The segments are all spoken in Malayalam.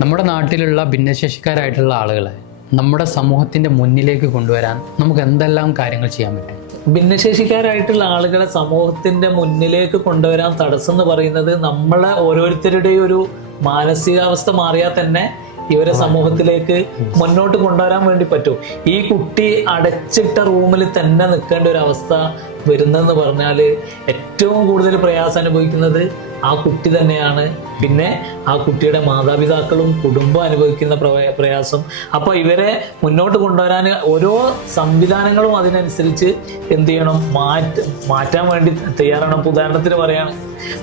നമ്മുടെ നാട്ടിലുള്ള ഭിന്നശേഷിക്കാരായിട്ടുള്ള ആളുകളെ നമ്മുടെ സമൂഹത്തിൻ്റെ മുന്നിലേക്ക് കൊണ്ടുവരാൻ നമുക്ക് എന്തെല്ലാം കാര്യങ്ങൾ ചെയ്യാൻ പറ്റും? ഭിന്നശേഷിക്കാരായിട്ടുള്ള ആളുകളെ സമൂഹത്തിന്റെ മുന്നിലേക്ക് കൊണ്ടുവരാൻ തടസ്സം എന്ന് പറയുന്നത് നമ്മളെ ഓരോരുത്തരുടെയും ഒരു മാനസികാവസ്ഥ മാറിയാൽ തന്നെ ഇവരെ സമൂഹത്തിലേക്ക് മുന്നോട്ട് കൊണ്ടുവരാൻ വേണ്ടി പറ്റും. ഈ കുട്ടി അടച്ചിട്ട റൂമിൽ തന്നെ നിൽക്കേണ്ട ഒരു അവസ്ഥ വരുന്നെന്ന് പറഞ്ഞാൽ ഏറ്റവും കൂടുതൽ പ്രയാസം അനുഭവിക്കുന്നത് ആ കുട്ടി തന്നെയാണ്. പിന്നെ ആ കുട്ടിയുടെ മാതാപിതാക്കളും കുടുംബം അനുഭവിക്കുന്ന പ്രയാസം. അപ്പോൾ ഇവരെ മുന്നോട്ട് കൊണ്ടുവരാൻ ഓരോ സംവിധാനങ്ങളും അതിനനുസരിച്ച് എന്ത് ചെയ്യണം, മാറ്റാൻ വേണ്ടി തയ്യാറാണ്. ഉദാഹരണത്തിന് പറയാണ്,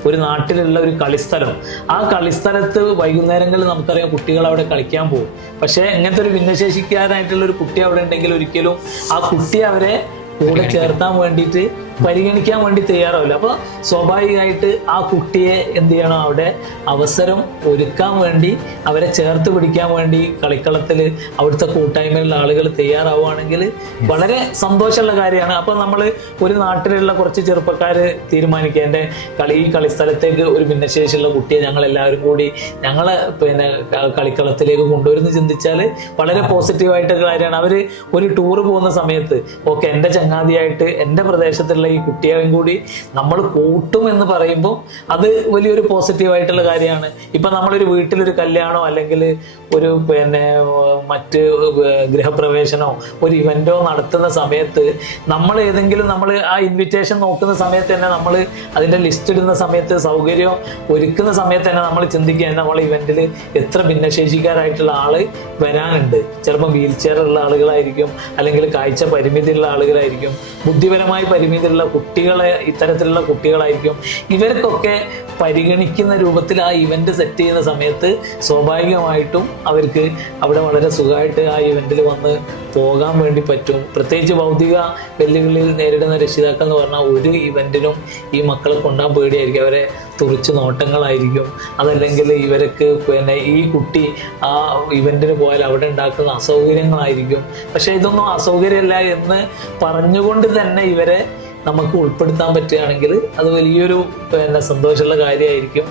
ഒരു നാട്ടിലുള്ള ഒരു കളിസ്ഥലം, ആ കളിസ്ഥലത്ത് വൈകുന്നേരങ്ങളിൽ നമുക്കറിയാം കുട്ടികൾ അവിടെ കളിക്കാൻ പോകും. പക്ഷേ ഇങ്ങനത്തെ ഒരു ഭിന്നശേഷിക്കാരായിട്ടുള്ള ഒരു കുട്ടി അവിടെ ഉണ്ടെങ്കിൽ ഒരിക്കലും ആ കുട്ടി അവരെ കൂടെ ചേർത്താൻ വേണ്ടിയിട്ട് പരിഗണിക്കാൻ വേണ്ടി തയ്യാറാവില്ല. അപ്പോൾ സ്വാഭാവികമായിട്ട് ആ കുട്ടിയെ എന്ത് ചെയ്യണം, അവിടെ അവസരം ഒരുക്കാൻ വേണ്ടി അവരെ ചേർത്ത് പിടിക്കാൻ വേണ്ടി കളിക്കളത്തിൽ അവിടുത്തെ കൂട്ടായ്മയിലുള്ള ആളുകൾ തയ്യാറാവുകയാണെങ്കിൽ വളരെ സന്തോഷമുള്ള കാര്യമാണ്. അപ്പോൾ നമ്മൾ ഒരു നാട്ടിലുള്ള കുറച്ച് ചെറുപ്പക്കാർ തീരുമാനിക്കുക, എൻ്റെ ഈ കളിസ്ഥലത്തേക്ക് ഒരു ഭിന്നശേഷിയുള്ള കുട്ടിയെ ഞങ്ങളെല്ലാവരും കൂടി കളിക്കളത്തിലേക്ക് കൊണ്ടുവരുന്നു ചിന്തിച്ചാൽ വളരെ പോസിറ്റീവായിട്ടുള്ള കാര്യമാണ്. അവർ ഒരു ടൂറ് പോകുന്ന സമയത്ത് ഓക്കെ, എൻ്റെ ചങ്ങാതിയായിട്ട് എൻ്റെ പ്രദേശത്തുള്ള ഈ കുട്ടിയെയും കൂടി നമ്മൾ കൂട്ടും എന്ന് പറയുമ്പോൾ അത് വലിയൊരു പോസിറ്റീവായിട്ടുള്ള കാര്യമാണ്. ഇപ്പം നമ്മളൊരു വീട്ടിലൊരു കല്യാണോ അല്ലെങ്കിൽ ഒരു മറ്റ് ഗൃഹപ്രവേശനോ ഒരു ഇവന്റോ നടത്തുന്ന സമയത്ത് നമ്മൾ ആ ഇൻവിറ്റേഷൻ നോക്കുന്ന സമയത്ത് തന്നെ നമ്മൾ അതിൻ്റെ ലിസ്റ്റ് ഇടുന്ന സമയത്ത് സൗകര്യം ഒരുക്കുന്ന സമയത്ത് തന്നെ നമ്മൾ ചിന്തിക്കുക, നമ്മൾ ഇവന്റിൽ എത്ര ഭിന്നശേഷിക്കാരായിട്ടുള്ള ആള് വരാനുണ്ട്. ചിലപ്പോൾ വീൽ ചെയറുള്ള ആളുകളായിരിക്കും, അല്ലെങ്കിൽ കാഴ്ച പരിമിതിയുള്ള ആളുകളായിരിക്കും, ബുദ്ധിപരമായി പരിമിതിയുള്ള കുട്ടികളെ, ഇത്തരത്തിലുള്ള കുട്ടികളായിരിക്കും. ഇവർക്കൊക്കെ പരിഗണിക്കുന്ന രൂപത്തിൽ ആ ഇവന്റ് സെറ്റ് ചെയ്യുന്ന സമയത്ത് സ്വാഭാവികമായിട്ടും അവർക്ക് അവിടെ വളരെ സുഖമായിട്ട് ആ ഇവന്റിൽ വന്ന് പോകാൻ വേണ്ടി പറ്റും. പ്രത്യേകിച്ച് ഭൗതിക വെല്ലുവിളികൾ നേരിടുന്ന രക്ഷിതാക്കൾ എന്ന് പറഞ്ഞാൽ ഒരു ഇവന്റിനും ഈ മക്കളെ കൊണ്ടുപോകാൻ പേടിയായിരിക്കും. അവരെ തുറിച്ച് നോട്ടങ്ങളായിരിക്കും. അതല്ലെങ്കിൽ ഇവർക്ക് ഈ കുട്ടി ആ ഇവന്റിന് പോയാൽ അവിടെ ഉണ്ടാക്കുന്ന അസൗകര്യങ്ങളായിരിക്കും. പക്ഷെ ഇതൊന്നും അസൗകര്യമല്ല എന്ന് പറഞ്ഞുകൊണ്ട് തന്നെ ഇവരെ നമുക്ക് ഉൾപ്പെടുത്താൻ പറ്റുകയാണെങ്കിൽ അത് വലിയൊരു സന്തോഷമുള്ള കാര്യമായിരിക്കും.